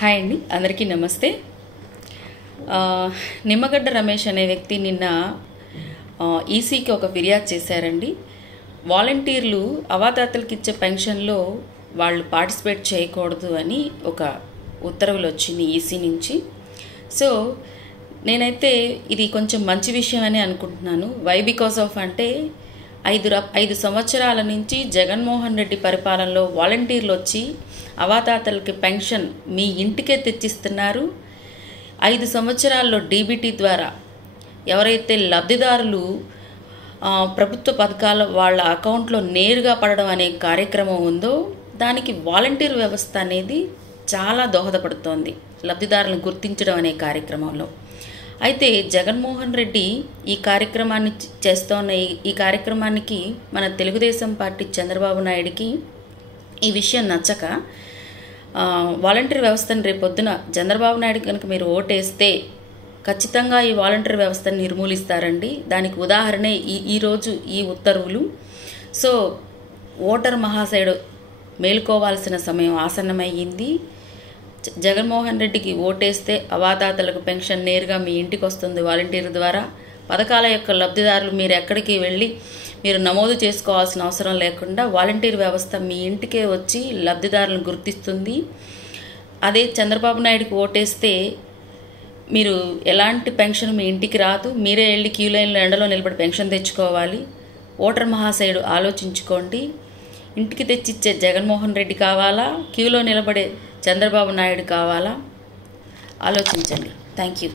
Hi అండి, అందరికీ నమస్తే. నిమ్మగడ్డ రమేష్ అనే వ్యక్తి నిన్న ఈసీకి ఒక ఫిర్యాదు చేశారండి. వాలంటీర్లు అవాతాతలకు ఇచ్చే పెన్షన్లో వాళ్ళు పార్టిసిపేట్ చేయకూడదు అని ఒక ఉత్తర్వులు వచ్చింది ఈసీ నుంచి. సో నేనైతే ఇది కొంచెం మంచి విషయం అని అనుకుంటున్నాను. వై బికాస్ ఆఫ్ అంటే 5 సంవత్సరాల నుంచి జగన్మోహన్ రెడ్డి పరిపాలనలో వాలంటీర్లు వచ్చి అవాతాతలకి పెన్షన్ మీ ఇంటికే తెచ్చిస్తున్నారు. 5 సంవత్సరాల్లో డీబీటీ ద్వారా ఎవరైతే లబ్ధిదారులు ప్రభుత్వ పథకాల వాళ్ళ అకౌంట్లో నేరుగా పడడం అనే కార్యక్రమం ఉందో దానికి వాలంటీర్ వ్యవస్థ అనేది చాలా దోహదపడుతోంది లబ్ధిదారులను గుర్తించడం అనే కార్యక్రమంలో. అయితే జగన్మోహన్ రెడ్డి ఈ కార్యక్రమాన్ని చేస్తోన్న ఈ కార్యక్రమానికి మన తెలుగుదేశం పార్టీ చంద్రబాబు నాయుడికి ఈ విషయం నచ్చక వాలంటీర్ వ్యవస్థను రేపొద్దున చంద్రబాబు నాయుడు కనుక మీరు ఓటేస్తే ఖచ్చితంగా ఈ వాలంటీర్ వ్యవస్థను నిర్మూలిస్తారండి. దానికి ఉదాహరణే ఈరోజు ఈ ఉత్తర్వులు. సో ఓటర్ మహాశయుడు మేలుకోవాల్సిన సమయం ఆసన్నమయ్యింది. జగన్మోహన్ రెడ్డికి ఓటేస్తే అవాతాతలకు పెన్షన్ నేరుగా మీ ఇంటికి వస్తుంది వాలంటీర్ ద్వారా. పథకాల యొక్క లబ్ధిదారులు మీరు ఎక్కడికి వెళ్ళి మీరు నమోదు చేసుకోవాల్సిన అవసరం లేకుండా వాలంటీర్ వ్యవస్థ మీ ఇంటికే వచ్చి లబ్ధిదారులను గుర్తిస్తుంది. అదే చంద్రబాబు నాయుడికి ఓటేస్తే మీరు ఎలాంటి పెన్షన్ మీ ఇంటికి రాదు. మీరే వెళ్ళి క్యూ లైన్లో ఎండలో నిలబడి పెన్షన్ తెచ్చుకోవాలి. ఓటర్ మహాశయుడు ఆలోచించుకోండి. ఇంటికి తెచ్చిచ్చే జగన్మోహన్ రెడ్డి కావాలా, క్యూలో నిలబడే చంద్రబాబు నాయుడు కావాలా? ఆలోచించండి. Thank you.